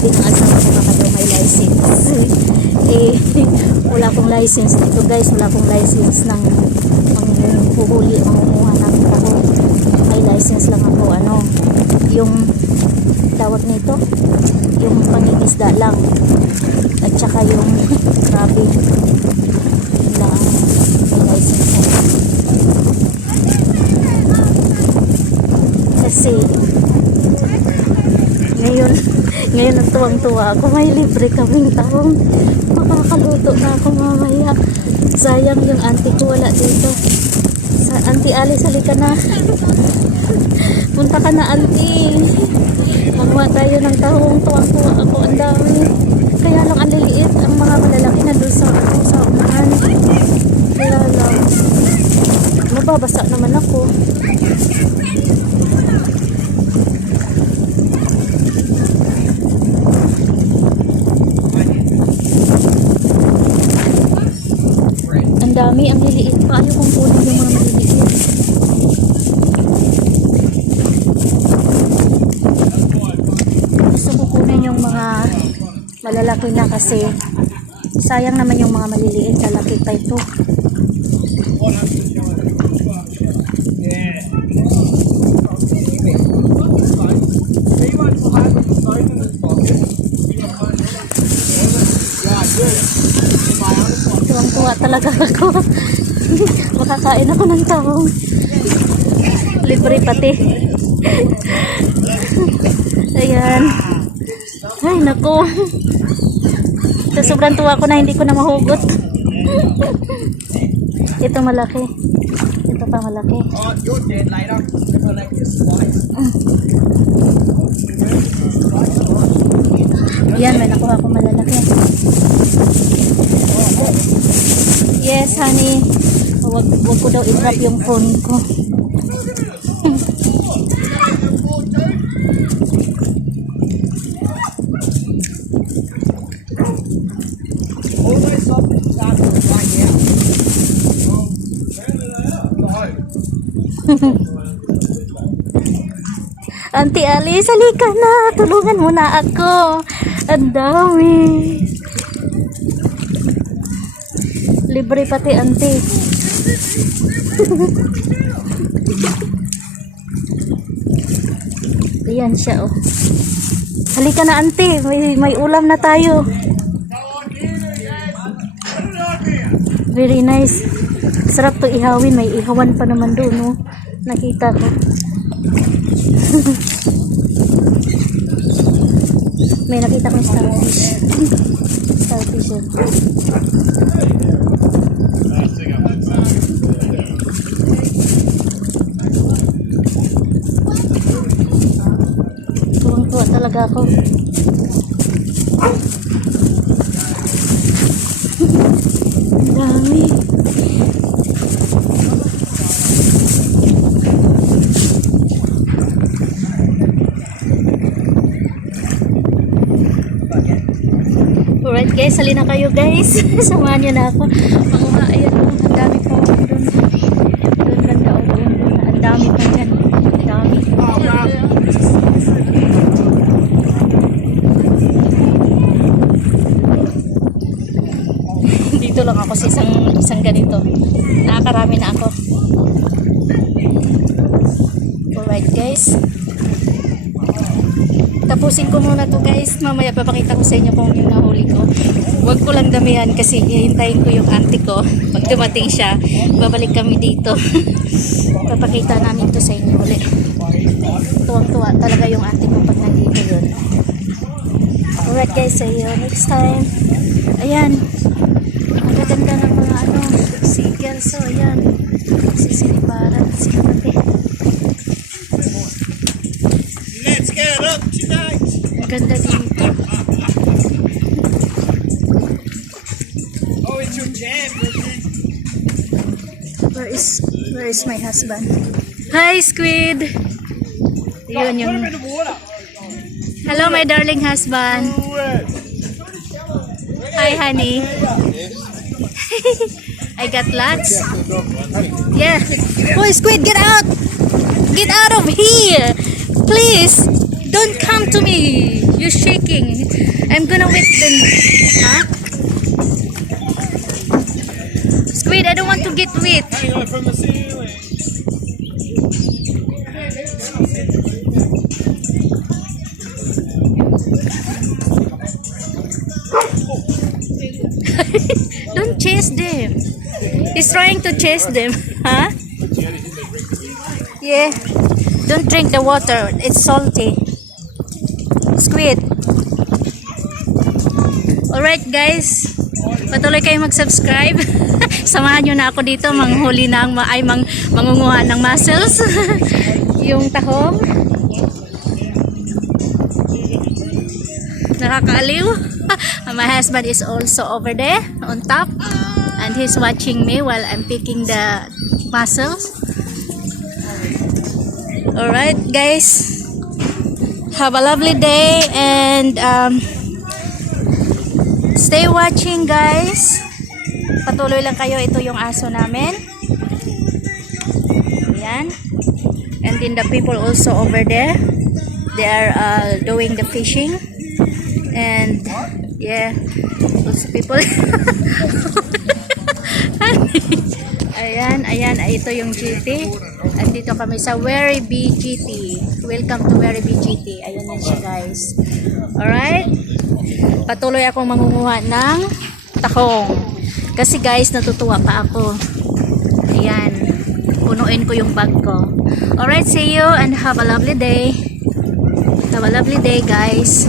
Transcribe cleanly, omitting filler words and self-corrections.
sabi ng asawa ko baka daw may license. Eh, wala akong license dito guys. Wala akong license ng puhuli, mangunguha ng tahong. May license lang ako, ano, yung tawag nito, yung pangingisda lang. At saka yung grabe lang may license ako. Kasi ngayon ang tuwang-tuwa ako, may libre kaming tahong. Makakaluto na ako mamaya. Sayang yung auntie ko wala dito. Sa Auntie Alice, halika na. Punta ka na, auntie. Magawa tayo ng tahong. Tuwang-tuwa ako, ang dami. Kaya lang ang liliit, ang mga malalaki na doon sa unahan. Kaya lang mababasa naman ako. Ang dami, ang liliit pa. Ayaw kong kunin yung mga maliliit. Gusto ko kunin yung mga malalaki na kasi sayang naman yung mga maliliit. Lalaki pa ito. Tuwang-tuwa talaga ako. Makakain ako ng tahong. Libre pati. Ayan. Ay, naku. Sa sobrang tuwa ko na hindi ko na mahugot. Ito malaki. Ito pa malaki. Yan, may nakuha ko malalaki. Yes, honey. Wag ko daw i-drop yung phone ko. Auntie Alice, halika na. Tulungan mo na ako. Ang dami. Libre pati, auntie. Ayan siya, oh. Halika na, auntie. May ulam na tayo. Very nice. Sarap to ihawin. May ihawan pa naman doon, no? Nakita ko. May nakita kong starfish. Starfish yun. Tuwang-tuwa talaga ako. Ang dami. Alright guys, halina kayo guys. Samahan nyo na ako. Manguha, ayan o, ang dami po. Doon ganda o, doon. Ang dami pa dyan. Ang dami. Dito lang ako sa isang ganito. Nakakarami na ako. Alright guys. Tapusin ko muna to guys. Mamaya papakita ko sa inyo kung yung nahuli ko. Huwag ko lang damihan kasi hihintayin ko yung auntie ko. Pag dumating siya, babalik kami dito. Papakita namin to sa inyo ulit. Tuwang-tuwa talaga yung auntie ko pag nandito yun. Alright guys, see you next time. Ayan. Ang gaganda ng mga seagulls. So ayan. Sisiliparan. Sinapati. Let's get up tonight. Ganda dito. Oh, it's your jam. Where is my husband? Hi, squid. Yun yung. Put him in the water. Hello, my darling husband. Hi, honey. I got lots. Yeah. Boy, squid, get out! Get out of here! Please, don't come to me. You He's shaking. I'm gonna wet them. Huh? Squid, I don't want to get wet. Hang on from the ceiling. Don't chase them. He's trying to chase them. Huh? Yeah. Don't drink the water. It's salty. Squid. Alright guys. Patuloy kayo mag-subscribe. Samahan nyo na ako dito. Manghuli ng mangunguha ng mussels. Yung tahong. Nakakaaliw. My husband is also over there on top. And he's watching me while I'm picking the mussels. Alright guys. Have a lovely day and stay watching guys. Patuloy lang kayo. Ito yung aso namin. Ayan. And then the people also over there. They are doing the fishing. And yeah. Those people. Ayan. Ito yung GT. At dito kami sa Wary BGT. Welcome to Wary BGT. Ayan yan siya guys. Alright. Patuloy akong mangunguha ng tahong. Kasi guys, natutuwa pa ako. Ayan. Punuin ko yung bag ko. Alright, see you and have a lovely day. Have a lovely day guys.